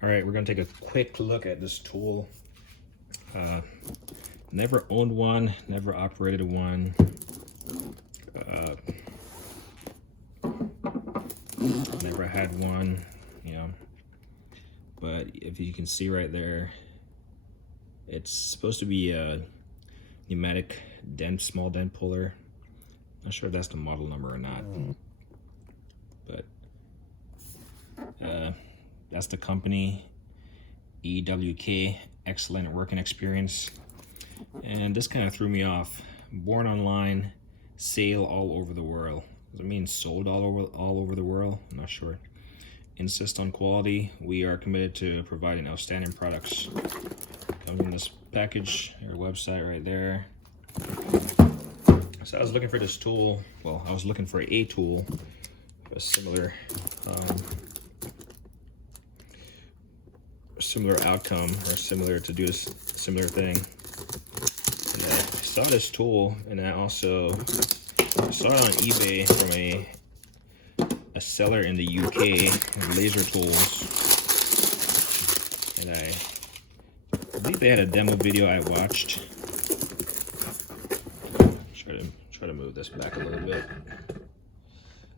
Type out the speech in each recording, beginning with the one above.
All right, we're gonna take a quick look at this tool. Never owned one, never operated one. Never had one, you know. But if you can see right there, it's supposed to be a pneumatic dent, small dent puller. Not sure if that's the model number or not. But that's the company, EWK, excellent working experience. And this kind of threw me off. Born online, sale all over the world. Does it mean sold all over the world? I'm not sure. Insist on quality. We are committed to providing outstanding products. Comes in this package, your website right there. So I was looking for this tool. Well, I was looking for a tool, a similar outcome, or similar to do a similar thing. And I saw this tool, and I also saw it on eBay from a seller in the UK, Laser Tools, and I believe they had a demo video I watched. Try to move this back a little bit.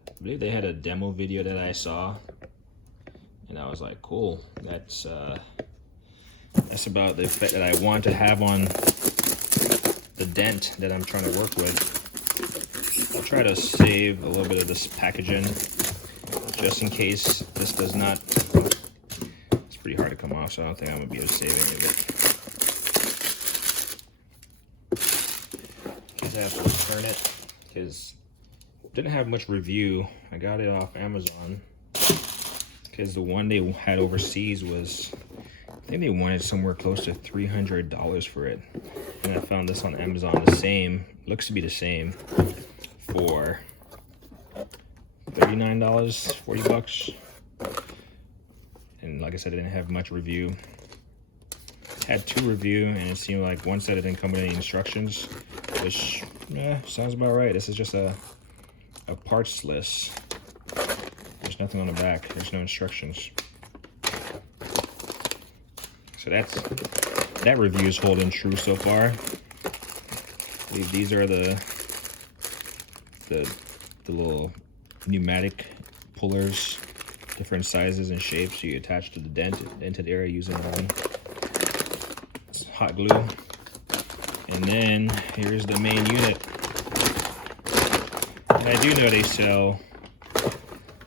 I believe they had a demo video that I saw, and I was like, cool, that's about the effect that I want to have on the dent that I'm trying to work with. I'll try to save a little bit of this packaging just in case this does not. It's pretty hard to come off, so I don't think I'm gonna be able to save any of it. Because I have to return it, because didn't have much review. I got it off Amazon because the one they had overseas was, I think they wanted somewhere close to $300 for it, and I found this on Amazon, the same, looks to be the same, for $39, 40 bucks. And like I said, I didn't have much review. Had 2 review, and it seemed like one said it didn't come with any instructions, which sounds about right. This is just a parts list. There's nothing on the back. There's no instructions. So that review is holding true so far. I believe these are the little pneumatic pullers, different sizes and shapes. So you attach to the dented area using hot glue. And then here's the main unit. And I do know they sell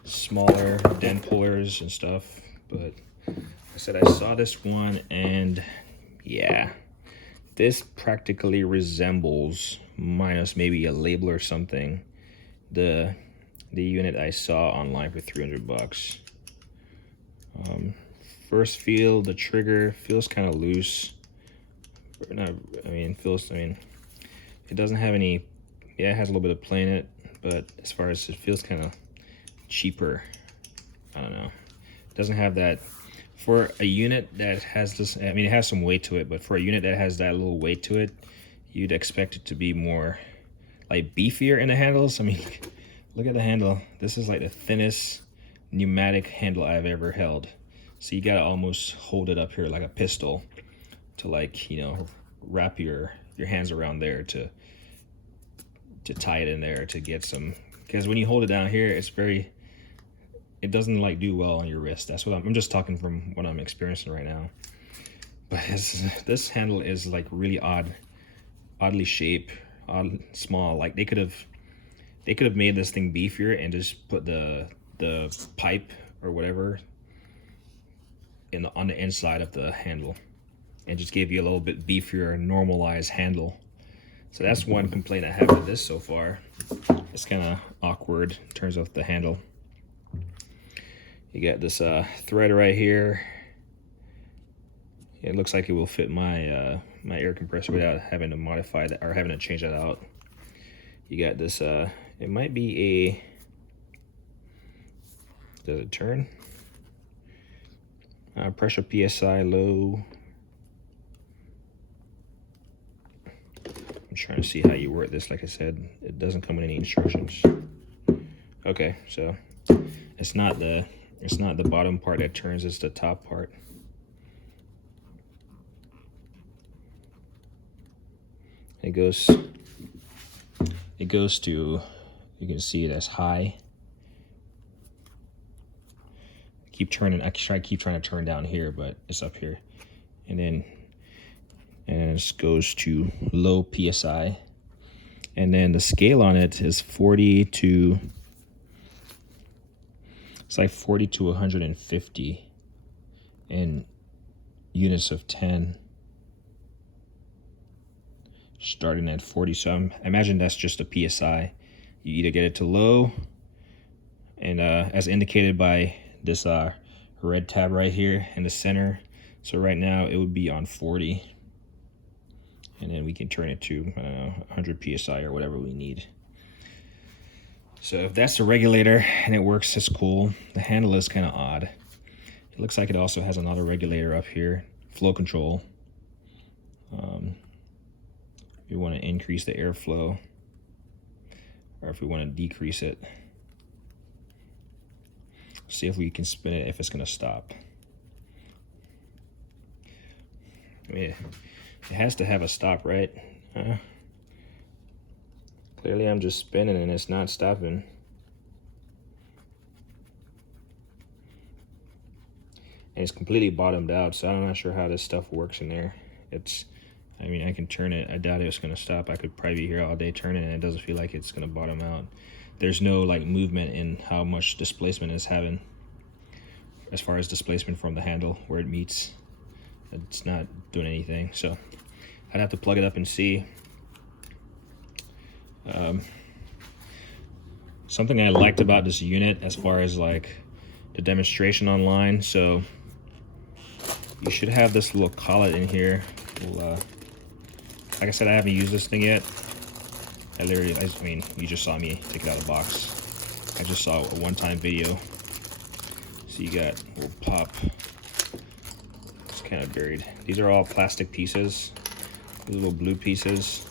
smaller dent pullers and stuff, but I said I saw this one, and yeah, this practically resembles, minus maybe a label or something, the unit I saw online for 300 bucks. First feel, the trigger feels kind of loose. It doesn't have any, yeah, it has a little bit of play in it, but as far as it feels kind of cheaper, I don't know. It doesn't have that, for a unit that has this, I mean, it has some weight to it, but for a unit that has that little weight to it, you'd expect it to be more like beefier in the handles. I mean, look at the handle. This is like the thinnest pneumatic handle I've ever held. So you gotta almost hold it up here like a pistol to, like, you know, wrap your hands around there to tie it in there to get some, because when you hold it down here, it doesn't like do well on your wrist. That's what I'm just talking from what I'm experiencing right now. But this handle is like really oddly shaped, small. Like they could have made this thing beefier and just put the pipe or whatever on the inside of the handle, and just gave you a little bit beefier, normalized handle. So that's one complaint I have with this so far. It's kind of awkward in terms of the handle. You got this thread right here. It looks like it will fit my my air compressor without having to modify that or having to change that out. You got this, it might be does it turn? Pressure PSI low. I'm trying to see how you work this. Like I said, it doesn't come with any instructions. Okay, so it's not the It's not the bottom part that turns, it's the top part. It goes to, you can see it as high. Keep turning, I keep trying to turn down here, but it's up here. And then it goes to low PSI. And then the scale on it is 40 to, it's like 40 to 150 in units of 10. Starting at 40, so I imagine that's just a PSI. You either get it to low, and as indicated by this red tab right here in the center. So right now it would be on 40, and then we can turn it to, I don't know, 100 PSI or whatever we need. So if that's the regulator and it works, it's cool. The handle is kind of odd. It looks like it also has another regulator up here, flow control. We want to increase the airflow, or if we want to decrease it. See if we can spin it, if it's going to stop. Yeah, it has to have a stop, right? Clearly I'm just spinning and it's not stopping. And it's completely bottomed out, so I'm not sure how this stuff works in there. I mean, I can turn it. I doubt it's going to stop. I could probably be here all day turning, and it doesn't feel like it's going to bottom out. There's no like movement in how much displacement it's having, as far as displacement from the handle where it meets. It's not doing anything. So I'd have to plug it up and see. Something I liked about this unit, as far as like the demonstration online. So you should have this little collet in here. Like I said, I haven't used this thing yet. I mean, you just saw me take it out of the box. I just saw a one-time video. So you got a little pop. It's kind of buried. These are all plastic pieces, little blue pieces.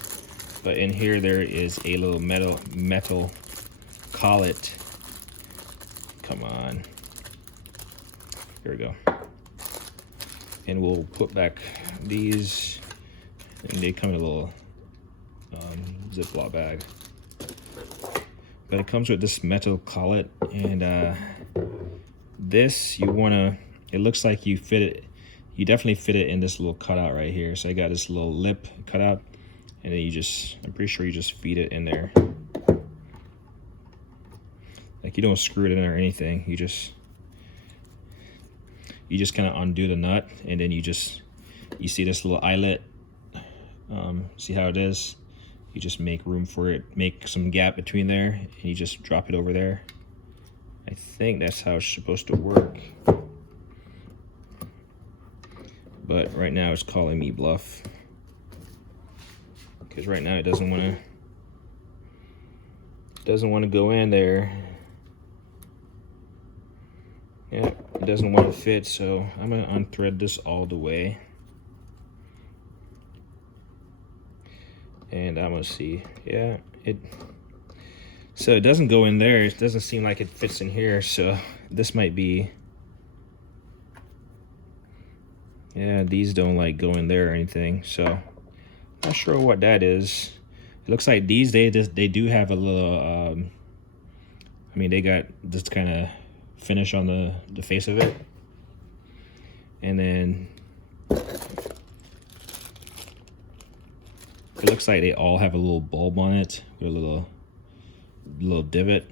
But in here there is a little metal collet. Come on. Here we go. And we'll put back these. And they come in a little Ziploc bag. But it comes with this metal collet, and this, you wanna, it looks like you fit it, you definitely fit it in this little cutout right here. So I got this little lip cutout, and then you just, I'm pretty sure you just feed it in there. Like, you don't screw it in or anything. You just kind of undo the nut, and then you see this little eyelet. See how it is? You just make room for it, make some gap between there, and you just drop it over there. I think that's how it's supposed to work. But right now it's calling me bluff. Because right now it doesn't want to go in there. Yeah, it doesn't want to fit, so I'm gonna unthread this all the way. And I'm gonna see, yeah, so it doesn't go in there. It doesn't seem like it fits in here, so this might be, yeah, these don't like go in there or anything, so not sure what that is. It looks like these days they do have a little, I mean, they got this kind of finish on the face of it, and then it looks like they all have a little bulb on it with a little divot.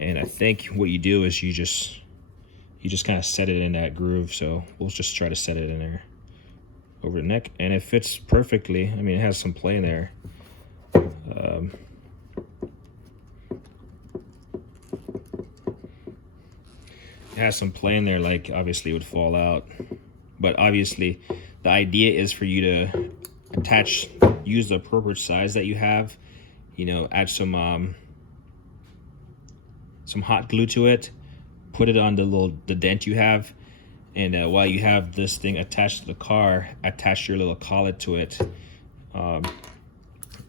And I think what you do is you just kind of set it in that groove. So we'll just try to set it in there over the neck, and it fits perfectly. I mean, it has some play in there. It has some play in there, like obviously it would fall out, but obviously the idea is for you to use the appropriate size that you have, you know, add some hot glue to it, put it on the dent you have, and while you have this thing attached to the car, attach your little collet to it, and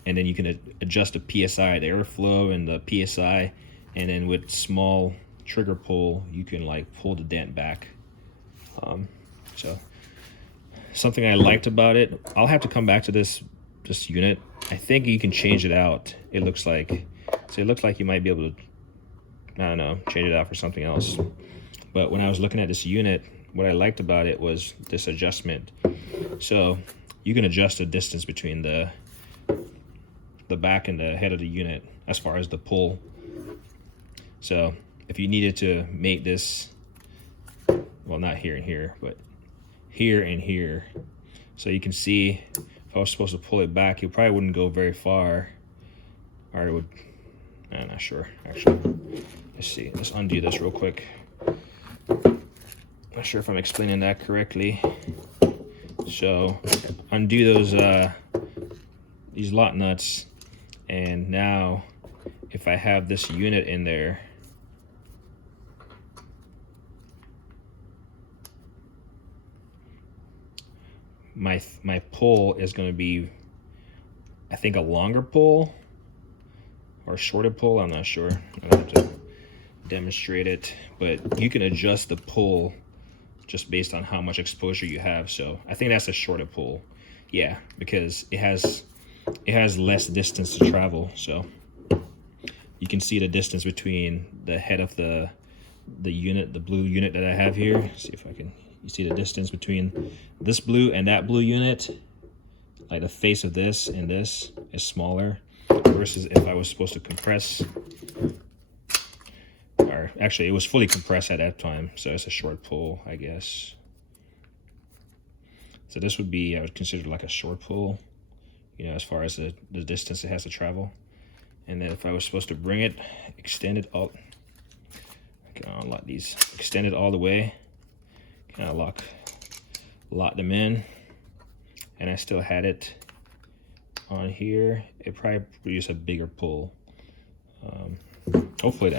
then you can adjust the PSI, the airflow and the PSI, and then with small trigger pull, you can like pull the dent back. So something I liked about it, I'll have to come back to this unit. I think you can change it out. It looks like, so it looks like you might be able to, I don't know, change it out for something else. But when I was looking at this unit, what I liked about it was this adjustment. So you can adjust the distance between the back and the head of the unit as far as the pull. So if you needed to make this, well, not here and here, but here and here, so you can see if I was supposed to pull it back, it probably wouldn't go very far, or it would, I'm not sure actually. Let's see, let's undo this real quick. Not sure if I'm explaining that correctly. So undo those these lot nuts, and now if I have this unit in there, my pull is going to be, I think, a longer pull or a shorter pull. I'm not sure. I don't have to demonstrate it, but you can adjust the pull just based on how much exposure you have. So I think that's a shorter pull, yeah, because it has less distance to travel. So you can see the distance between the head of the unit, the blue unit that I have here. Let's see if I can, you see the distance between this blue and that blue unit, like the face of this and this is smaller, versus if I was supposed to compress, or actually it was fully compressed at that time, so it's a short pull, I guess. So this would be, I would consider like a short pull, you know, as far as the distance it has to travel. And then if I was supposed to bring it, extend it all, I can unlock these, extend it all the way, kind of lock them in, and I still had it on here, it probably produce a bigger pull. Hopefully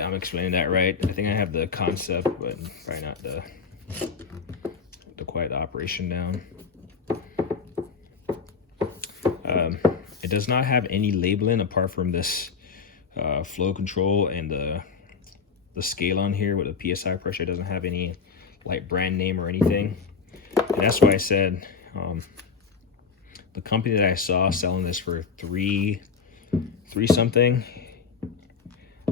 I'm explaining that right. I think I have the concept, but probably not the quite operation down. It does not have any labeling apart from this flow control and the scale on here with the PSI pressure. It doesn't have any like brand name or anything, and that's why I said the company that I saw selling this for three something,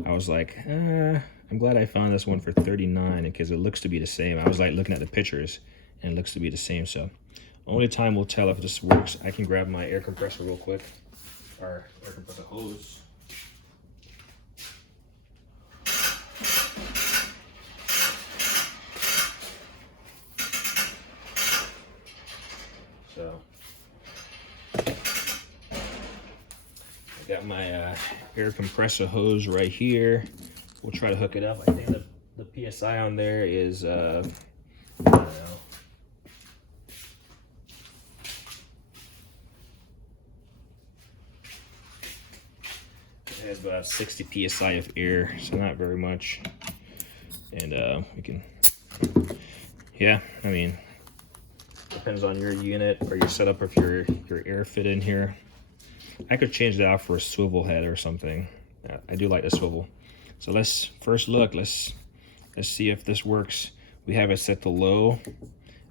I was like, I'm glad I found this one for $39 because it looks to be the same. I was like looking at the pictures and it looks to be the same. So only time will tell if this works. I can grab my air compressor real quick, or air compressor hose. So I got my air compressor hose right here. We'll try to hook it up. I think the PSI on there is, I don't know. It has about 60 PSI of air, so not very much. And we can, yeah, I mean, depends on your unit or your setup if your air fit in here. I could change that out for a swivel head or something. I do like the swivel. So let's first look, let's see if this works. We have it set to low,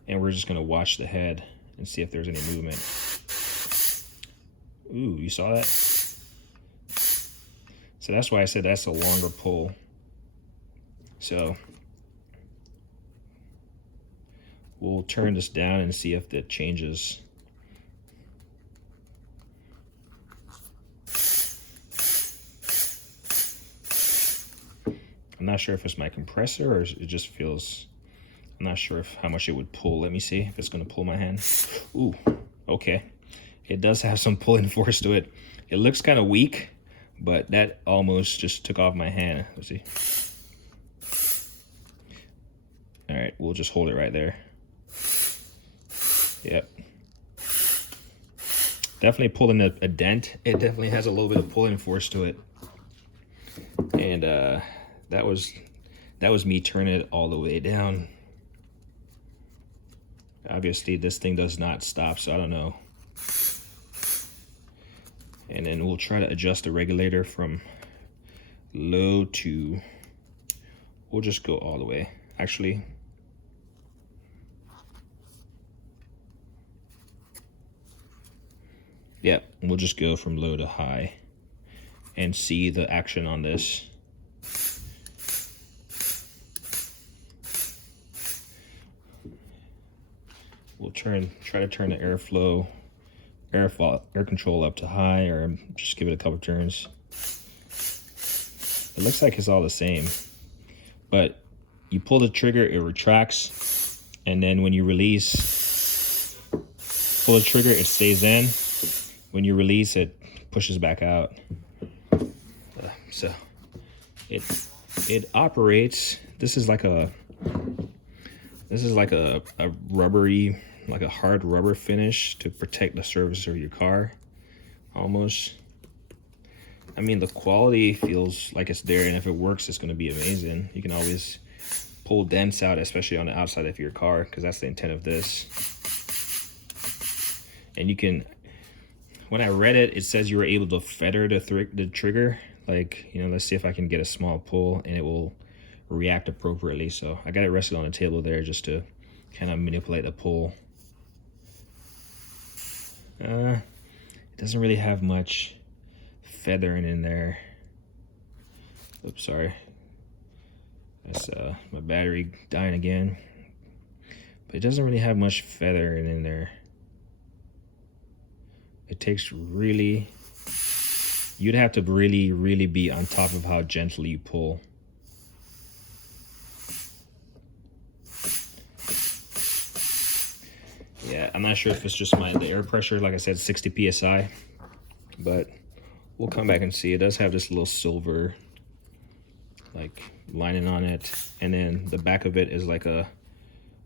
and we're just gonna watch the head and see if there's any movement. Ooh, you saw that? So that's why I said that's a longer pull. So we'll turn this down and see if that changes. I'm not sure if it's my compressor or it just feels, I'm not sure how much it would pull. Let me see if it's gonna pull my hand. Ooh, okay. It does have some pulling force to it. It looks kind of weak, but that almost just took off my hand. Let's see. All right, we'll just hold it right there. Yep. Definitely pulling a dent. It definitely has a little bit of pulling force to it. And that was me turning it all the way down. Obviously this thing does not stop, so I don't know. And then we'll try to adjust the regulator from low to we'll just go all the way. Actually, yeah, we'll just go from low to high and see the action on this. We'll try to turn the airflow, air control up to high, or just give it a couple turns. It looks like it's all the same, but you pull the trigger, it retracts, and then when you release, pull the trigger, it stays in. When you release, it pushes back out. So it operates. This is like a rubbery, like a hard rubber finish to protect the surface of your car, almost. I mean, the quality feels like it's there, and if it works, it's going to be amazing. You can always pull dents out, especially on the outside of your car, because that's the intent of this. And you can, when I read it, it says you were able to feather the trigger. Like, you know, let's see if I can get a small pull and it will react appropriately. So I got it rested on the table there just to kind of manipulate the pull. It doesn't really have much feathering in there. Oops, sorry. That's my battery dying again. But it doesn't really have much feathering in there. It takes really, you'd have to really be on top of how gently you pull. Yeah, I'm not sure if it's just the air pressure, like I said, 60 PSI, but we'll come back and see. It does have this little silver like lining on it, and then the back of it is like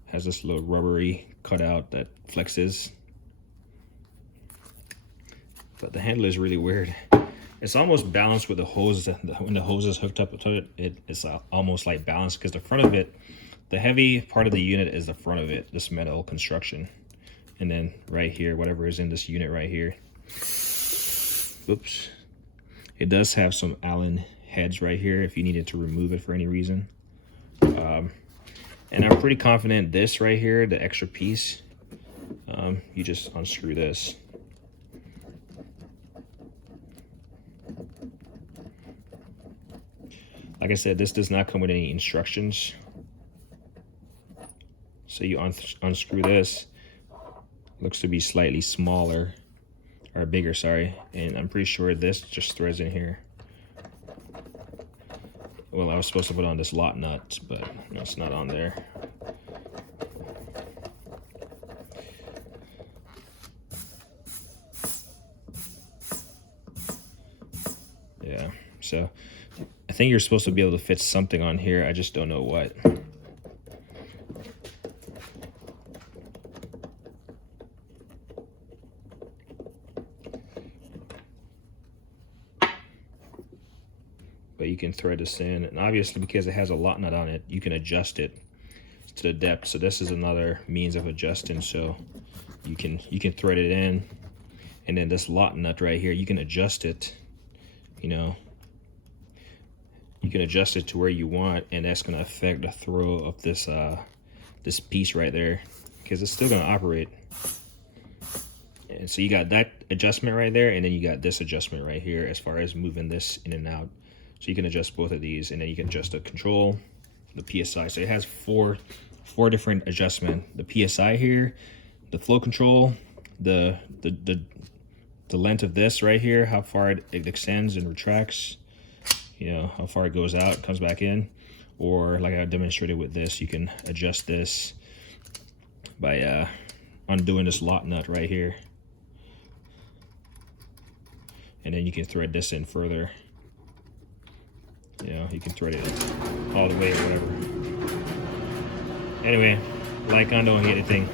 has this little rubbery cutout that flexes. But the handle is really weird. It's almost balanced with the hose. When the hose is hooked up to it, it's almost like balanced, because the front of it, the heavy part of the unit is the front of it, this metal construction. And then right here, whatever is in this unit right here, oops, it does have some Allen heads right here if you needed to remove it for any reason. And I'm pretty confident this right here, the extra piece, you just unscrew this. Like I said, this does not come with any instructions. So you unscrew this. Looks to be slightly smaller, or bigger, sorry. And I'm pretty sure this just threads in here. Well, I was supposed to put on this lot nut, but no, it's not on there. Yeah, so I think you're supposed to be able to fit something on here. I just don't know what. But you can thread this in, and obviously because it has a lot nut on it, you can adjust it to the depth. So this is another means of adjusting. So you can thread it in, and then this lot nut right here, you can adjust it. You know, you can adjust it to where you want, and that's going to affect the throw of this this piece right there, because it's still going to operate. And so you got that adjustment right there, and then you got this adjustment right here as far as moving this in and out. So you can adjust both of these, and then you can adjust the control, the PSI. So it has four different adjustments: the PSI here, the flow control, the length of this right here, how far it extends and retracts, you know, how far it goes out, comes back in, or like I demonstrated with this, you can adjust this by undoing this lot nut right here, and then you can thread this in further. You know, you can thread it all the way or whatever. Anyway, like, I don't hit anything.